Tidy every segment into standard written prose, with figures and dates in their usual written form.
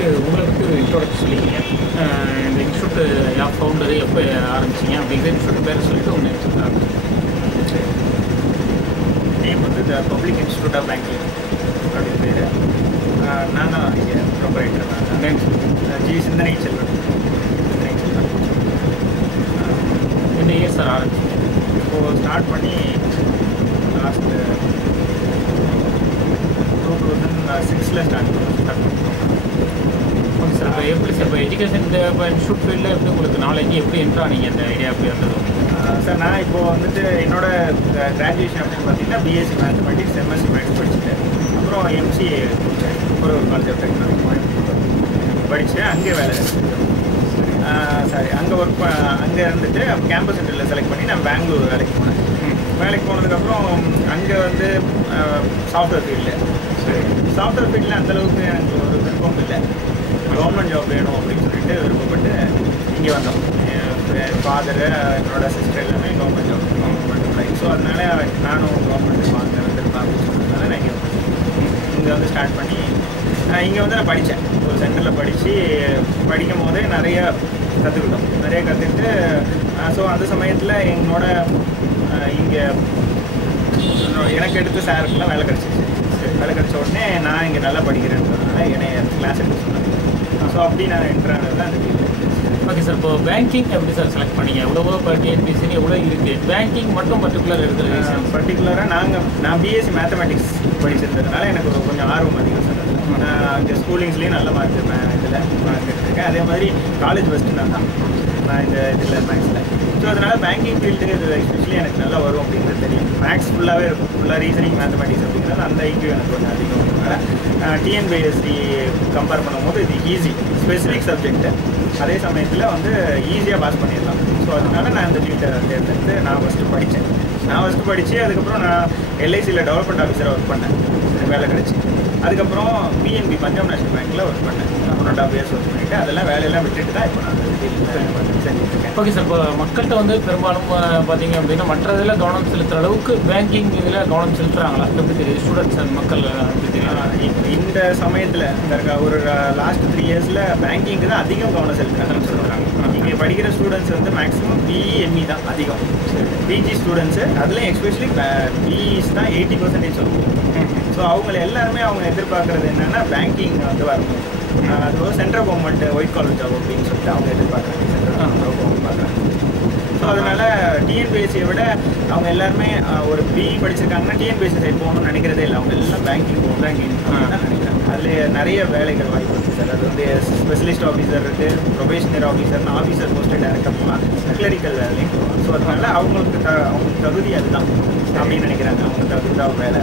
First உங்களை பற்றி ஒரு இன்ட்ரோடக்ஷன் சொல்லிங்க. இந்த இன்ஸ்டியூட் யார் ஃபவுண்டரு, எப்போ ஆரம்பிச்சிங்க அப்படிங்கிற இன்ஸ்டியூட் பேரை சொல்லிட்டு ஒன்று வச்சுருக்காங்க. நேம் வந்து the public institute of banking அப்படின்னு பேர். நான் தான் இங்கே ப்ரொப்ரைட்டர். நான் ஜி சிந்தனை செல்வன். இந்த இயர் சார் ஆரம்பிச்சிங்க? இப்போது ஸ்டார்ட் பண்ணி லாஸ்ட் 2006 ஸ்டார்ட் பண்ணிட்டோம். Okay sir. இப்போ எப்படி சார் இப்போ எஜுகேஷன் இந்த இப்போ இன்ஸ்டியூட் ஃபீல்டில் எப்படி உங்களுக்கு நாலேஜ் எப்படி என்ட்ரா நீங்கள் அந்த ஐடியா எப்படி வந்தது? சார் நான் இப்போது வந்துட்டு என்னோட கிராஜுவேஷன் அப்படின்னு பார்த்தீங்கன்னா பிஎஸ்சி மேத்தமெட்டிக்ஸ், எம்எஸ்சி மேத்ஸ் படிச்சுட்டேன். அப்புறம் எம்சிஏ முடித்தேன். ஒரு காலேஜ் ஆஃப் டெக்னாலஜி படித்தேன். அங்கே வேலை அங்கே ஒர்க் அங்கே இருந்துட்டு கேம்பஸ் இன்டர்வியூவில் செலக்ட் பண்ணி நான் பெங்களூர் வேலைக்கு போனேன். வேலைக்கு போனதுக்கப்புறம் அங்கே வந்து சாஃப்ட்வேர் ஃபீல்டில் அந்தளவுக்கு எனக்கு ஒரு விருப்பம் இல்லை. கவர்மெண்ட் ஜாப் வேணும் அப்படின்னு சொல்லிட்டு விருப்பப்பட்டு இங்கே வந்தோம். என் ஃபாதரு, என்னோட சிஸ்டர் எல்லாமே கவர்மெண்ட் ஜாப் பண்ணுறாங்க. ஸோ அதனால நானும் கவர்மெண்ட் வந்துருப்பேன் அப்படின்னு சொன்னதுனால நான் இங்கே வந்து ஸ்டார்ட் பண்ணி இங்கே வந்து நான் படித்தேன். ஒரு சென்டரில் படிக்கும் போதே நிறைய கற்றுக்கிட்டு ஸோ அந்த சமயத்தில் என்னோட இங்கே எனக்கு எடுத்த சாருக்குலாம் வேலை கிடச்சிச்சு. வேலை கிடச்ச உடனே நான் இங்கே நல்லா படிக்கிறேன்றதுனால என்னை கிளாஸ் எடுக்க சொன்னாங்க. ஸோ அப்படி நான் என்ட்ரானது தான் அந்த ஃபீல்டு. Okay sir. இப்போ பேங்கிங் எப்படி சார் செலக்ட் பண்ணீங்க? எவ்வளவோ இப்போ டிஎன்பிசின்னு எவ்வளோ இருக்குது, பேங்கிங் மட்டும் பர்டிகுலர் எடுக்கிறது? பர்டிகுலராக நான் பிஎஸ்சி மேத்தமெட்டிக்ஸ் படிச்சிருந்ததுனால எனக்கு கொஞ்சம் ஆர்வம் அதிகம் சார். நான் அங்கே ஸ்கூலிங்ஸ்லேயும் நல்ல மார்க் இதில் மார்க் எடுத்திருக்கேன். அதே மாதிரி காலேஜ் ஃபஸ்ட்டு நான் இந்த இதில் மேக்ஸில். ஸோ அதனால் பேங்கிங் ஃபீல்டு இது எஸ்பெஷலி எனக்கு நல்லா வரும் அப்படிங்கிறது தெரியும். மேக்ஸ் ஃபுல்லாகவே இருக்கும், ஃபுல்லாக ரீசனிங் மேத்தமெட்டிக்ஸ் அப்படிங்கிறது அந்த ஐக்கியம் எனக்கு கொஞ்சம் அதிகம். டிஎன்பிஎஸ்சி கம்பேர் பண்ணும்போது இது ஈஸி, ஸ்பெசிஃபிக் சப்ஜெக்ட்டு. அதே சமயத்தில் வந்து ஈஸியாக பாஸ் பண்ணிடலாம். ஸோ அதனால நான் இந்த ஃபீல்டை தேர்ந்தெடுத்து நான் ஃபஸ்ட்டு படித்து அதுக்கப்புறம் நான் எல்ஐசியில் டெவலப்மெண்ட் ஆஃபீஸராக ஒர்க் பண்ணேன். வேலை கிடச்சி அதுக்கப்புறம் பிஎன்பி பஞ்சாப் நேஷனல் பேங்க்கில் ஒர்க் பண்ணேன். 1.5 years ஒர்க் பண்ணிவிட்டு அதெல்லாம் வேலையெல்லாம் விட்டுட்டு தான் இப்போ நான் செஞ்சுருக்கேன். Okay sir. இப்போ மக்கள்கிட்ட வந்து பெரும்பாலும் பார்த்தீங்க அப்படின்னா மற்ற இதில் கவனம் செலுத்துகிற அளவுக்கு பேங்கிங் இதில் கவனம் செலுத்துகிறாங்களா? எப்படி தெரியுது ஸ்டூடெண்ட்ஸ் அண்ட் மக்கள் எப்படி தெரியும்? இந்த சமயத்தில் இந்த ஒரு லாஸ்ட் 3 yearsல பேங்கிங்கு தான் அதிகம் கவனம் செலுத்துகிறாங்கன்னு சொல்கிறாங்க. இங்கே படிக்கிற ஸ்டூடெண்ட்ஸ் வந்து மேக்ஸிமம் பிஇஎம்இ தான் அதிகம். பிஜி ஸ்டூடெண்ட்ஸு அதுலேயும் எஸ்பெஷலி பிஇஸ் தான் 80% சொல்லுவோம். ஸோ அவங்க எல்லாருமே அவங்க எதிர்பார்க்குறது என்னென்னா பேங்கிங் வந்து வரணும். அது central government white collar job அப்படின்னு சொல்லிட்டு அவங்க எதிர்பார்க்குறாங்க. சென்ட்ரல் கவர்மெண்ட் பார்க்குறாங்க. ஸோ அதனால் டிஎன்பிஎஸ்சியை விட அவங்க எல்லாருமே ஒரு பிஇ படிச்சிருக்காங்கன்னா டிஎன்பிஎஸ்சி சைட் போகணும்னு நினைக்கிறதே இல்லை. அவங்க எல்லாம் பேங்கிங் தான் நினைக்கிறாங்க. அதில் நிறைய வேலைகள் வாய்ப்பு இருக்குது சார். அது வந்து ஸ்பெஷலிஸ்ட் ஆஃபீஸர் இருக்குது, ப்ரொபேஷனரி ஆஃபீஸர்னு ஆஃபீஸர் போஸ்ட்டு டேரெக்டாக போகலாம், கிளரிக்கல் வேலையும் போகலாம். ஸோ அதனால் அவங்களுக்கு தகுதி அதுதான் அப்படின்னு நினைக்கிறாங்க. அவங்க தகுதி தான் வேலை.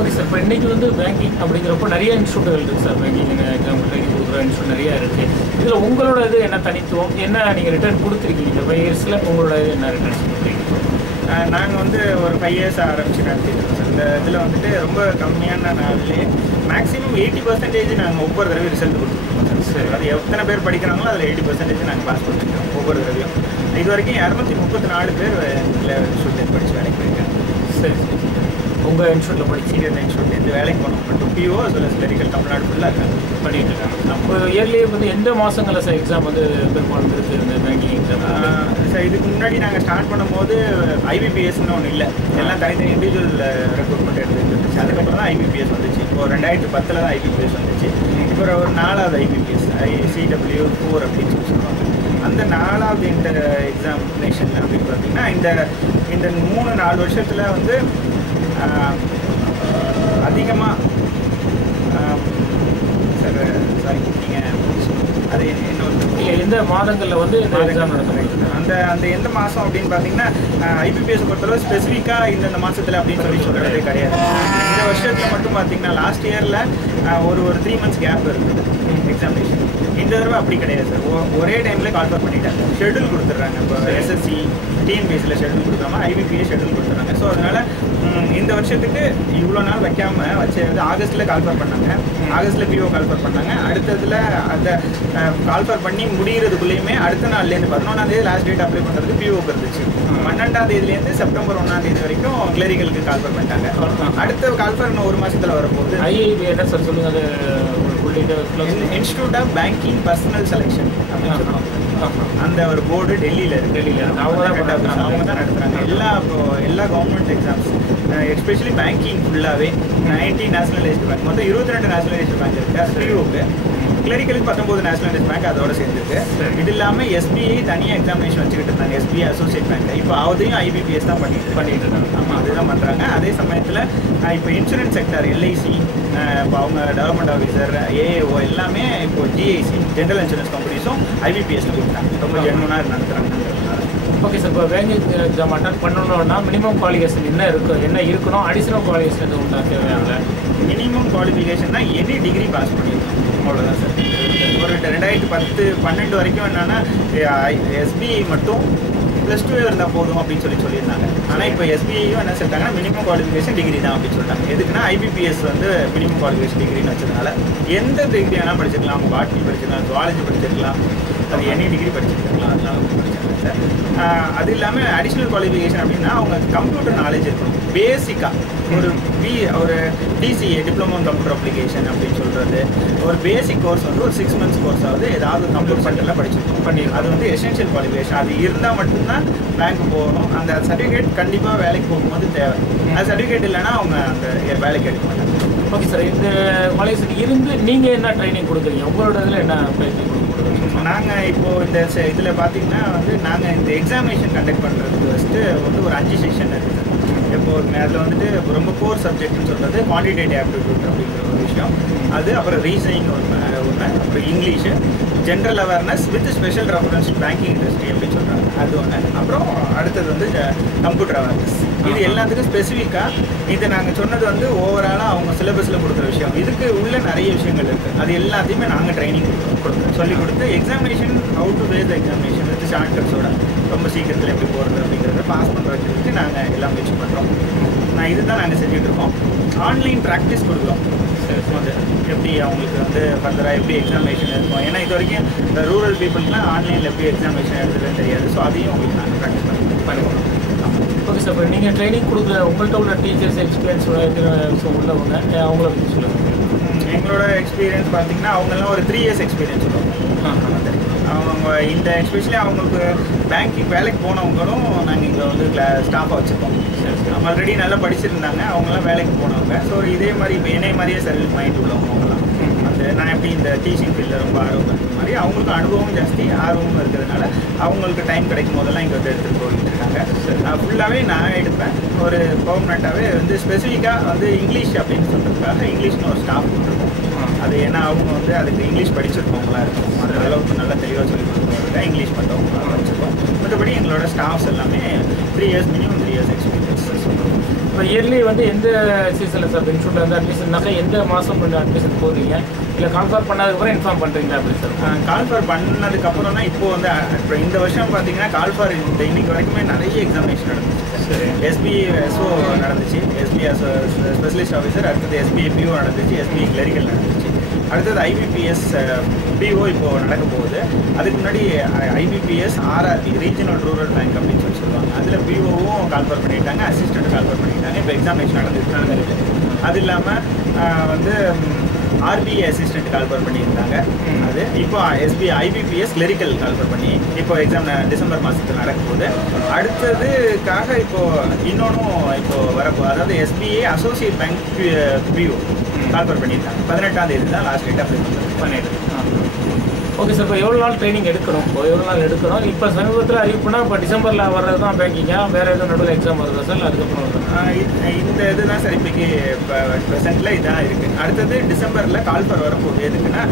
Okay sir. இப்போ இன்றைக்கி வந்து பேங்கிங் அப்படிங்கிறப்போ நிறைய இன்ஸ்டியூட்டுகள் இருக்குது சார். பேங்கிங் எக்ஸாம் ட்ரைனிங் கொடுக்குற இன்ஸ்டியூட் நிறையா இருக்குது. இதில் உங்களோட இது என்ன தனித்துவம், என்ன நீங்கள் ரிட்டர்ன் கொடுத்துருக்கீங்க இந்த 5 yearsல உங்களோட இது என்ன ரிட்டர்ன்ஸ் கொடுத்துருக்கீங்க? நாங்கள் வந்து ஒரு 5 years ஆரம்பித்து நடத்திட்டு சார். இந்த இதில் வந்துட்டு ரொம்ப கம்மியான நாள்லேயே மேக்ஸிமம் 80% நாங்கள் ஒவ்வொரு தடவையும் ரிசல்ட் கொடுத்துருக்கோம் சார். அது எத்தனை பேர் படிக்கிறாங்களோ அதில் 80% நாங்கள் பாஸ் பண்ணிருக்கோம் ஒவ்வொரு தடவையும். இது வரைக்கும் 234 பேர் இதில் இன்ஸ்டியூட் படித்து வேலைக்கு போயிருக்காங்க. சரி. உங்கள் இன்ஸ்டியூட்டில் படிச்சு இந்த இன்ஸ்டியூட் இந்த வேலைக்கு போனோம் மட்டும் PO as well as clerical Tamil Nadu ஃபுல்லாக இருக்காங்க பண்ணிட்டு இருக்காங்க. அப்போ இயர்லேயே வந்து எந்த மாதங்களில் சார் எக்ஸாம் வந்து பெரும்பாலும் இருக்குது இந்த பேங்கிங் எக்ஸாம்? சார் இதுக்கு முன்னாடி நாங்கள் ஸ்டார்ட் பண்ணும்போது ஐபிபிஎஸ்ன்னு ஒன்று இல்லை. எல்லாம் தனித்தனி இண்டிவிஜுவல் ரெக்ரூட்மெண்ட் எடுத்துகிட்டு இருந்துச்சு. அதுக்கப்புறம் தான் ஐபிபிஎஸ் வந்துச்சு. இப்போ 2010 தான் ஐபிபிஎஸ் வந்துச்சு. இப்போ ஒரு 4வது ஐபிபிஎஸ் CW4 அப்படின்னு சொல்லி சொல்லுவாங்க. அந்த 4வது எக்ஸாமினேஷன் அப்படின்னு பார்த்தீங்கன்னா இந்த 3-4 வருஷத்தில் வந்து அதிகமாக சார் நீங்கள் அது இன்னொரு எந்த மாதங்களில் வந்து இந்த எக்ஸாம் நடத்துறீங்க? அந்த எந்த மாதம் அப்படின்னு பார்த்தீங்கன்னா ஐபிபிஎஸ் பொறுத்தளவு ஸ்பெசிஃபிக்காக இந்த மாதத்தில் அப்படின்னு சொல்கிறதே கிடையாது. இந்த வருஷத்தில் மட்டும் பார்த்தீங்கன்னா லாஸ்ட் இயரில் ஒரு 3 months கேப் இருக்குது எக்ஸாமினேஷன். இந்த தடவை அப்படி கிடையாது சார். ஒரே டைமில் கால்ஃபர் பண்ணிட்டாங்க. ஷெட்யூல் கொடுத்துட்றாங்க. இப்போ எஸ்எஸ்சி டிஎன்பிஎஸ்சியில் ஷெட்யூல் கொடுக்காம ஐபிபிஎஸ் ஷெட்யூல் கொடுத்துட்றாங்க. ஸோ அதனால் இந்த வருஷத்துக்கு இவ்வளோ நாள் வைக்காமல் வந்து ஆகஸ்ட்டில் கால்ஃபர் பண்ணாங்க. ஆகஸ்ட்டில் பிஓ கால்ஃபர் பண்ணாங்க. அடுத்ததில் அந்த கால்ஃபர் பண்ணி முடிகிறதுக்குள்ளேயுமே அடுத்த நாள்லேருந்து 11ஆம் தேதி லாஸ்ட் டேட் அப்ளை பண்ணுறதுக்கு பிஓக்கு இருந்துச்சு. 12ஆம் தேதியிலேருந்து செப்டம்பர் 1ஆம் தேதி வரைக்கும் கிளரிகளுக்கு கால்ஃபர் பண்ணிட்டாங்க. அடுத்த கால்ஃபர் இன்னும் 1 மாதத்தில் வரப்போகுது. ஐஐபி என்ன சார் சொல்லுங்கள்? அது fully institute of banking personnel selection அப்படின்னு சொல்லுவாங்க. அந்த ஒரு போர்டு டெல்லியில் இருக்குது. டெல்லியில் அவங்க தான் நடத்துகிறாங்க எல்லா கவர்மெண்ட் எக்ஸாம்ஸ், எஸ்பெஷலி பேங்கிங் ஃபுல்லாகவே 90 நேஷனலைஸ்டு பேங்க், மொத்தம் 22 நேஷனலைஸ்டு பேங்க் இருக்குது. அது பியூக்கு கிளரிக்கலுக்கு 19 நேஷனலைஸ்ட் பேங்க் அதோட சேர்ந்துருக்கு. இது இல்லாமல் எஸ்பிஐ தனியாக எக்ஸாமினேஷன் வச்சுக்கிட்டு இருந்தாங்க, எஸ்பிஐ அசோசியேட் பேங்க். இப்போ அதையும் ஐபிபிஎஸ் தான் பண்ணிட்டு இருக்காங்க. ஆமாம், அதுதான் பண்ணுறாங்க. அதே சமயத்தில் இப்போ இன்சூரன்ஸ் செக்டர், எல்ஐசி, இப்போ அவங்க டெவலப்மெண்ட் ஆஃபீஸர், ஏஏஓ எல்லாமே இப்போ ஜிஐசி ஜென்ரல் இன்சூரன்ஸ் கம்பெனிஸும் ஐபிபிஎஸ்ல கொடுத்தாங்க. ரொம்ப ஜென்வனாக நடத்துகிறாங்க. ஓகே சார், இப்போ பேங்கிங் எக்ஸாம் அட்டன் பண்ணணும்னா மினிமம் குவாலிஃபிகேஷன் என்ன இருக்கணும்? அடிஷனல் குவாலிஃபிகேஷன் எதுவும் உண்டா தேவையான? மினிமம் குவாலிஃபிகேஷன்னா எனி டிகிரி பாஸ் பண்ணியிருக்கோம், அவ்வளோதான் சார். ஒரு 2010-12 வரைக்கும் என்னென்னா எஸ்பிஐ மட்டும் +2 இருந்தால் போதும் அப்படின்னு சொல்லியிருந்தாங்க. ஆனால் இப்போ எஸ்பிஐயும் என்ன சொல்லிட்டாங்கன்னா மினிமம் குவாலிஃபிகேஷன் டிகிரி தான் அப்படின்னு சொல்லிட்டாங்க. எதுக்குன்னா ஐபிபிஎஸ் வந்து மினிமம் குவாலிஃபிகேஷன் டிகிரின்னு வச்சதுனால எந்த டிகிரி வேணால் படிச்சிருக்கலாம். அவங்க பாட்னி படிச்சிருக்கலாம், ஜுவாலஜி படிச்சிருக்கலாம், அது எனி டிகிரி படிச்சிருக்கலாம், அதனால படிச்சிருக்காங்க சார். அது இல்லாமல் அடிஷ்னல் குவாலிஃபிகேஷன் அப்படின்னா அவங்க கம்ப்யூட்டர் நாலேஜ் இருக்கணும். பேசிக்காக ஒரு TCA diploma in computer application அப்படின்னு சொல்கிறது ஒரு பேசிக் கோர்ஸ் வந்து ஒரு 6 months கோர்ஸ் ஆகுது. ஏதாவது கம்ப்யூட்டர் சென்டரில் படிச்சிருக்கோம். அது வந்து எசென்ஷியல் குவாலிஃபிகேஷன். அது இருந்தால் மட்டும்தான் பேங்க் போகணும். அந்த சர்டிஃபிகேட் கண்டிப்பாக வேலைக்கு போகும்போது தேவை. அந்த சர்டிஃபிகேட் இல்லைன்னா அவங்க அந்த வேலைக்கு எடுக்க மாட்டாங்க. ஓகே சார், இந்த காலேஜ் இருந்து நீங்கள் என்ன ட்ரைனிங் கொடுக்குறீங்க? உங்களோட இதில் என்ன ட்ரைனிங் கொடுக்குறீங்க? நாங்கள் இப்போது இந்த இதில் பார்த்தீங்கன்னா வந்து நாங்கள் இந்த எக்ஸாமினேஷன் கண்டக்ட் பண்ணுறதுக்கு வந்து ஒரு 5 செஷன் இருக்குது. எப்போதுமே அதில் வந்துட்டு ரொம்ப கோர் சப்ஜெக்ட்னு சொல்கிறது குவான்டிடேட்டிவ் ஆப்டிடியூட் அப்படிங்கிற ஒரு விஷயம். அது அப்புறம் ரீசனிங் ஒன்று, அப்புறம் English, general awareness with special reference banking industry அப்படின்னு சொல்கிறாங்க, அது ஒன்று. அப்புறம் அடுத்தது வந்து கம்ப்யூட்டர் அவேர்னஸ். இது எல்லாத்துக்கும் ஸ்பெசிஃபிக்காக இது நாங்கள் சொன்னது வந்து ஓவராலாக அவங்க சிலபஸில் கொடுக்குற விஷயம். இதுக்கு உள்ள நிறைய விஷயங்கள் இருக்குது. அது எல்லாத்தையுமே நாங்கள் ட்ரைனிங் சொல்லிக் கொடுத்து examination how to face examination with ஷார்ட்கட்ஸோட ரொம்ப சீக்கிரத்தில் எப்படி போகிறது அப்படிங்கிறத பாஸ் பண்ணுற வச்சுட்டு நாங்கள் எல்லாம் முயற்சி பண்ணுறோம். இதுதான் நாங்கள் செஞ்சுட்ருக்கோம். ஆன்லைன் ப்ராக்டிஸ் கொடுக்குறோம். வந்து எப்படி அவங்களுக்கு வந்து ஃபர்தராக எப்படி எக்ஸாமினேஷன் இருக்கும். ஏன்னா இது வரைக்கும் இந்த ரூரல் பீப்புளுக்குலாம் ஆன்லைனில் எப்படி எக்ஸாமினேஷன் எழுதுறதுன்னு தெரியாது. ஸோ அதையும் உங்களுக்கு நாங்கள் ப்ராக்டிஸ் பண்ணுவோம். ஓகே சார், இப்போ நீங்கள் ட்ரைனிங் கொடுக்குற உங்கள்கிட்ட உள்ள டீச்சர்ஸ் எக்ஸ்பீரியன்ஸ் உள்ளவங்க அவங்கள பற்றி சொல்லுங்கள். எங்களோட எக்ஸ்பீரியன்ஸ் பார்த்தீங்கன்னா அவங்கெல்லாம் ஒரு 3 years எக்ஸ்பீரியன்ஸ் சொல்லுவாங்க. அவங்க இந்த எஸ்பெஷலி அவங்களுக்கு பேங்கிங் வேலைக்கு போனவங்களும் நாங்கள் இங்கே வந்து ஸ்டாஃபாக வச்சுருக்கோம். ஆல்ரெடி நல்லா படிச்சிருந்தாங்க, அவங்களாம் வேலைக்கு போனவங்க. ஸோ இதே மாதிரி இப்போ என்னை மாதிரியே சர்வீஸ் மைண்ட் உள்ளவங்க அவங்களாம் வந்து நான் எப்படி இந்த டீச்சிங் ஃபீல்டில் ரொம்ப ஆர்வம் இருக்கிற மாதிரி அவங்களுக்கு அனுபவம் ஜாஸ்தி, ஆர்வமும் இருக்கிறதுனால அவங்களுக்கு டைம் கிடைக்கும் போதெல்லாம் இங்கே வந்து எடுத்துகிட்டு போயிட்டு இருக்காங்க. ஃபுல்லாகவே நான் எடுப்பேன். ஒரு பர்மனெண்ட்டாகவே வந்து ஸ்பெசிஃபிக்காக வந்து இங்கிலீஷ் அப்படின்னு சொல்கிறதுக்காக இங்கிலீஷ்னு ஒரு ஸ்டாஃப் கொடுத்துருக்கோம். அது ஏன்னா அவங்க வந்து அதுக்கு இங்கிலீஷ் படிச்சிருக்கவங்களா இருக்கும். அந்த அளவுக்கு நல்லா தெளிவாக சொல்லி கொடுக்குறவங்க இங்கிலீஷ் மட்டும் வச்சுருக்கோம். மற்றபடி எங்களோட ஸ்டாஃப்ஸ் எல்லாமே 3 years மினிமம் 3 years எக்ஸ்பீரியன்ஸ். இப்போ இயர்லி வந்து எந்த சீசனில் சார் இன்ஸ்டியூட்டில் வந்து அட்மிஷன்னாக்கா எந்த மாதம் கொஞ்சம் அட்மிஷன் போடுறீங்க? இல்லை கால்ஃபார் பண்ணதுக்கப்புறம் இன்ஃபார்ம் பண்ணுறீங்களா? அப்படி சார் கால்ஃபார் பண்ணதுக்கப்புறம் தான் இப்போ வந்து இப்போ இந்த வருஷம் பார்த்தீங்கன்னா கால்ஃபார் இன்னைக்கு வரைக்குமே நிறைய எக்ஸாமினேஷன் நடந்துச்சு. எஸ்பிஐ எஸ்ஓ நடந்துச்சு, எஸ்பிஐ ஸ்பெஷலிஸ்ட் ஆஃபீஸர், அடுத்தது எஸ்பிஐ பிஓ நடந்துச்சு, எஸ்பிஐ கிளரிக்கல் நடந்துச்சு, அடுத்தது ஐபிபிஎஸ் பிஓ இப்போது நடக்க போகுது. அதுக்கு முன்னாடி IBPS RRB regional rural bank அப்படின்னு சொல்லுவாங்க. அதில் பிஓவும் கால்ஃபார் பண்ணிட்டாங்க, அசிஸ்டன்ட் கால்ஃபார் பண்ணிட்டாங்க. இப்போ எக்ஸாமினேஷன் நடந்துருக்கு. அது இல்லாமல் வந்து ஆர்பிஐ அசிஸ்டன்ட் கால்ஃபார் பண்ணியிருந்தாங்க. அது இப்போ எஸ்பிஐ ஐபிபிஎஸ் கிளரிக்கல் கால்ஃபார் பண்ணி இப்போ எக்ஸாம் டிசம்பர் மாதத்தில் நடக்கும்போது அடுத்ததுக்காக இப்போது இன்னொன்றும் இப்போது வரப்போ, அதாவது SBI associate bank PO call for பண்ணியிருக்காங்க. 18ஆம் தேதி தான் லாஸ்ட் டேட் அப்ளை பண்ணிட்டு. ஓகே சார், இப்போ எவ்வளோ நாள் ட்ரைனிங் எடுக்கணும்? எவ்வளோ நாள் எடுக்கணும்? இப்போ சமீபத்தில் அறிவிப்புனா இப்போ டிசம்பரில் வர்றது தான் பேங்கிங்கா? வேறு எதுவும் நடுவில் எக்ஸாம் வருதா சார்? அதுக்கப்புறம் இந்த இது தான் சார் இப்போக்கி இப்போ ப்ரெசென்ட்டில் இதான் இருக்குது. அடுத்தது டிசம்பரில் கால்ஃபார் வரப்போகுது. எதுக்குன்னா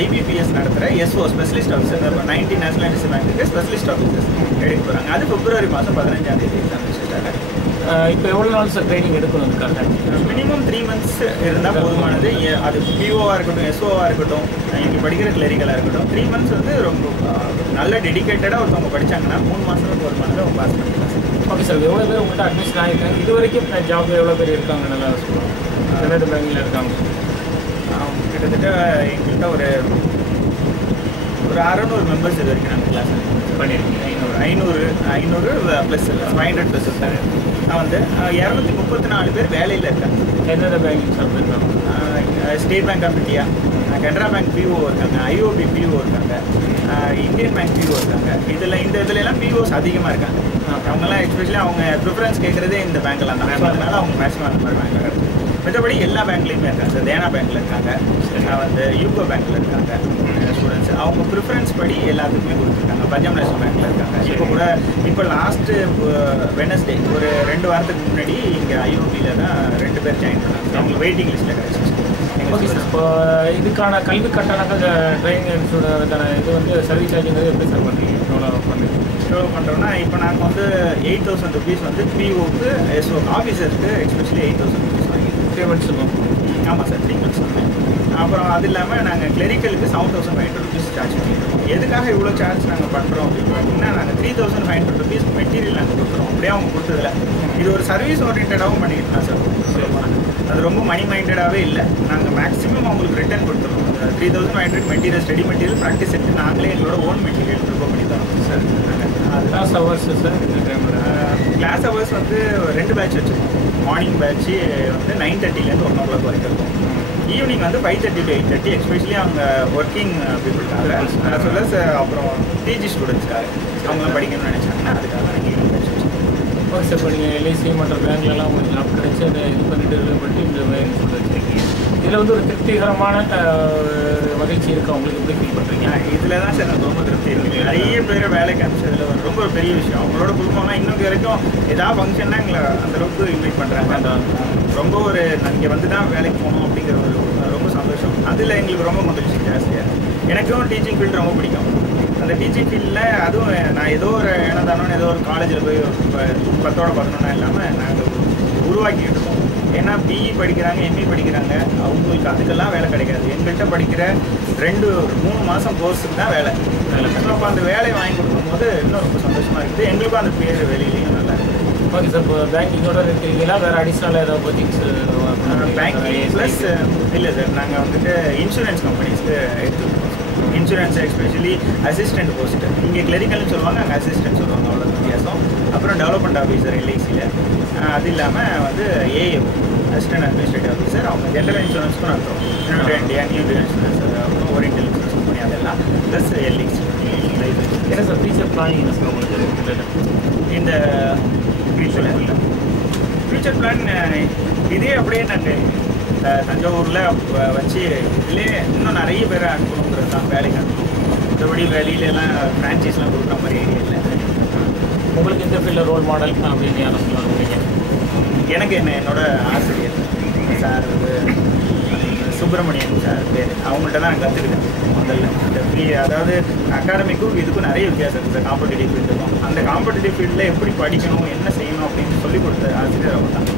ஐபிபிஎஸ் நடத்துகிற SO specialist officer 90 national industrial பேங்க்கு ஸ்பெஷலிஸ்ட் ஆஃபீஸர்ஸ் எடுக்க போகிறாங்க. அது பிப்ரவரி மாதம் 15ஆம் தேதி எக்ஸாம் வச்சுட்டாங்க. இப்போ எவ்வளோ நாள் சார் ட்ரைனிங் எடுக்கணும் இருக்காங்க? மினிமம் 3 months இருந்தால் போதுமானது. அது பிஓவாக இருக்கட்டும், எஸ்ஓவாக இருக்கட்டும், இங்கே படிக்கிற கிளரிக்கலாக இருக்கட்டும், 3 months வந்து ரொம்ப நல்ல டெடிக்கேட்டடாக ஒருத்தவங்க படித்தாங்கன்னா 3 மாதம் போதுமானது அவங்க பாஸ் பண்ணிக்கலாம். ஓகே சார், எவ்வளோ பேர் உங்கள்கிட்ட அட்மிஷன் ஆகிருக்காங்க? இது வரைக்கும் ஜாப் எவ்வளோ பேர் இருக்காங்க? நல்லா சொல்லுவாங்க. எதாவது பேங்கில் இருக்காங்க கிட்டத்தட்ட எங்கள்கிட்ட ஒரு 600 மெம்பர்ஸ் இது வரைக்கும் நாங்கள் கிளாஸ் பண்ணியிருக்கேன். 500 ப்ளஸ் 500 ப்ளஸ் இருக்காங்க. நான் வந்து 234 பேர் வேலையில் இருக்காங்க. எந்தெந்த பேங்கிங் சார் இருக்காங்க? State Bank of India, Canara bank PO இருக்காங்க, ஐஓபி பிஓ இருக்காங்க, இந்தியன் பேங்க் பிஓ இருக்காங்க. இதுல எல்லாம் பிஓஸ் அதிகமாக இருக்காங்க. அவங்கெல்லாம் எஸ்பெஷலி அவங்க ப்ரிஃபரன்ஸ் கேட்குறதே இந்த பேங்க்லாம் தான். அதனால அவங்க மேக்ஸிமம் அந்த மாதிரி பேங்க்ல இருக்காங்க. மற்றபடி எல்லா பேங்க்லேயுமே இருக்காங்க சார். தேனா பேங்க்ல இருக்காங்க, வந்து யூகோ பேங்க்ல இருக்காங்க ஸ்டூடெண்ட்ஸ். அவங்க ப்ரிஃபரன்ஸ் படி எல்லாத்துக்குமே கொடுத்துருக்காங்க. பஞ்சாப் நேஷனல் பேங்க்ல இருக்காங்க. இப்போ லாஸ்ட்டு வெனஸ்டே ஒரு 2 வாரத்துக்கு முன்னாடி இங்கே ஐஓபியில் தான் 2 பேர் ஜாயின் பண்ணாங்க. அவங்களுக்கு வெயிட்டிங் லிஸ்ட்டில் கிடைச்சிச்சு. Okay sir. இப்போ இதுக்கான கல்வி கட்டணத்தை ட்ரைனிங் இன்ஸ்டியூட்டுக்கான இது வந்து சர்வீஸ் சார்ஜுங்கிறது எப்படி சார் பண்ணுறீங்க? எவ்வளோ பண்ணுறோன்னா இப்போ நாங்கள் வந்து 8,000 ருபீஸ் வந்து பிஓக்கு எஸ்ஓ ஆஃபீஸருக்கு எஸ்பெஷலி 8,000 ருபீஸ் வாங்கிடுவோம். பேமெண்ட் சொல்லுவோம். ஆமாம் சார், 3 months. அப்புறம் அது இல்லாமல் நாங்கள் கிளரிக்கலுக்கு 7,500 ருபீஸ் சார்ஜ் பண்ணிடுறோம். எதுக்காக இவ்வளோ சார்ஜ் நாங்கள் பண்ணுறோம் அப்படின்னு பார்த்தீங்கன்னா, நாங்கள் 3,500 ருபீஸ் மெட்டீரியல் நாங்கள் கொடுக்குறோம். அப்படியே அவங்க கொடுத்ததில்ல. இது ஒரு சர்வீஸ் ஓரியன்டாகவும் பண்ணிக்கிட்டு தான் சார். அது ரொம்ப மணி மைண்டடாகவே இல்லை. நாங்கள் மேக்ஸிமம் அவங்களுக்கு ரிட்டர்ன் கொடுத்துருவோம். 3,500 material, study material, practice set நாங்களே எங்களோட ஓன் மெட்டீரியல் ப்ரிப்பேர் பண்ணி தரோம் sir. Class hours sir, class hours வந்து 2 பேட்ச் வச்சுருக்கோம். மார்னிங் பேட்ச்சு வந்து 9:30லேருந்து 1 o'clock வரைக்கும் இருக்கும். ஈவினிங் வந்து 5:30 to 8:30, எஸ்பெஷலி அவங்க ஒர்க்கிங் பீப்புளுக்காக, as well as அப்புறம் பிஜி ஸ்டூடெண்ட்ஸ்க்காக அவங்களாம் படிக்கணும்னு நினச்சாங்கன்னா அதுக்காக நாங்கள் ஈவினிங் பேட்ச் வச்சுருக்கோம். Okay sir. இப்போ நீங்கள் எல்ஐசி மற்ற பேங்க்லலாம் உங்களுக்கு ஜாப் கிடச்சி அதை இது பண்ணிட்டு பண்ணிட்டு இந்த மாதிரி சொல்ல வச்சுருக்கீங்க. இதில் வந்து ஒரு திருப்திகரமான மகிழ்ச்சி இருக்குது. அவங்களுக்கு எப்படி ஃபீல் பண்ணுறீங்க? இதில் தான் சார் எனக்கு ரொம்ப திருப்தி இருக்குது. நிறைய பேர் வேலைக்கு அனுப்பிச்சதில் ரொம்ப ஒரு பெரிய விஷயம். அவங்களோட குடும்பம்லாம் இன்னும் வரைக்கும் ஏதாவது ஃபங்க்ஷன்னா எங்களை அந்தளவுக்கு இன்வைட் பண்ணுறாங்க. ரொம்ப ஒரு இங்கே வந்து தான் வேலைக்கு போகணும் அப்படிங்கிற ஒரு ரொம்ப சந்தோஷம். அதில் எங்களுக்கு ரொம்ப மகிழ்ச்சி ஜாஸ்தியாக. எனக்கும் டீச்சிங் ஃபீல்டு ரொம்ப பிடிக்கும். அந்த டீச்சிங் ஃபீல்டில் அதுவும் நான் ஏதோ ஒரு தானோன்னு ஏதோ ஒரு காலேஜில் போய் 10ஓட 11 இல்லாமல் நாங்கள் உருவாக்கிட்டு இருக்கோம். ஏன்னா பிஇ படிக்கிறாங்க, எம்இ படிக்கிறாங்க, அவங்களுக்கு அதுக்கெல்லாம் வேலை கிடைக்காது. எங்கள்கிட்ட படிக்கிற 2-3 மாதம் கோர்ஸுக்கு தான் வேலை. அப்போ அந்த வேலையை வாங்கி கொடுக்கும்போது இன்னும் ரொம்ப சந்தோஷமாக இருக்குது. எங்களுக்கும் அந்த பேர் வெளியிலையும் நல்லா இருக்குது. Okay sir. இப்போ பேங்கிங்கோட இருக்கிறீங்களா, வேறு அடிஷ்னலாக ஏதாவது கோச்சிங்ஸ்? பேங்கிங் ப்ளஸ் இல்லை சார், நாங்கள் வந்துட்டு இன்சூரன்ஸ் கம்பெனிஸ்க்கு எடுத்துருக்கோம். இன்சூரன்ஸ் எஸ்பெஷலி அசிஸ்டன்ட் போஸ்ட்டு, இங்கே கிளரிக்கல்னு சொல்லுவாங்க, அங்கே அசிஸ்டன்ட் சொல்லுவாங்க, அவ்வளோ வித்தியாசம். அப்புறம் டெவலப்மெண்ட் ஆஃபீஸர் எல்ஐசியில், அது இல்லாமல் வந்து ஏஏஓ அசிஸ்டன்ட் அட்மினிஸ்ட்ரேட்டிவ் ஆஃபீஸர். அவங்க ஜென்ரல் இன்சூரன்ஸ்க்கும் நடத்துகிறோம். யுனைடெட் இந்தியா, நியூ இன்சூரன்ஸ், அப்புறம் ஓரியன்டல் இன்சூரன்ஸ் கம்பெனி, அதெல்லாம் ப்ளஸ் எல்ஐசி. என்ன சார் ஃபியூச்சர் பிளானிங் என்ன சார் உங்களுக்கு? இந்த ஃபியூச்சர் பிளான் இதே அப்படியே நாங்கள் தஞ்சாவூரில் வச்சு இதிலே இன்னும் நிறைய பேரை அனுப்பணுங்கிறது தான், வேலைக்கு அனுப்பணும். மற்றபடி வெளியிலலாம் ஃப்ரான்ச்சைஸ்லாம் கொடுக்குற மாதிரி ஐடியா இல்லை. உங்களுக்கு இந்த ஃபீல்டில் ரோல் மாடல் அப்படின்னு யாரும் சொல்லுவாங்க? எனக்கு என்னோட ஆசிரியர் சார் சுப்பிரமணியன் சார் பேர், அவங்கள்ட்ட தான் நான் கற்றுக்கிட்டேன் முதல்ல. அதாவது அகாடமிக்கும் இதுக்கும் நிறைய வித்தியாசம் இருக்குது சார். காம்படிட்டிவ் ஃபீல்டுக்கும் அந்த காம்படிட்டிவ் ஃபீல்டில் எப்படி படிக்கணும், என்ன செய்யணும் அப்படின்னு சொல்லிக் கொடுத்த ஆசிரியர் அவங்க தான்.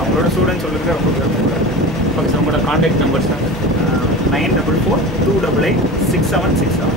அவங்களோட ஸ்டூடெண்ட் சொல்லுறது ரொம்ப விரும்புகிறாங்க. Okay sir. உங்களோட கான்டாக்ட் நம்பர் சார்? 944-288-6767.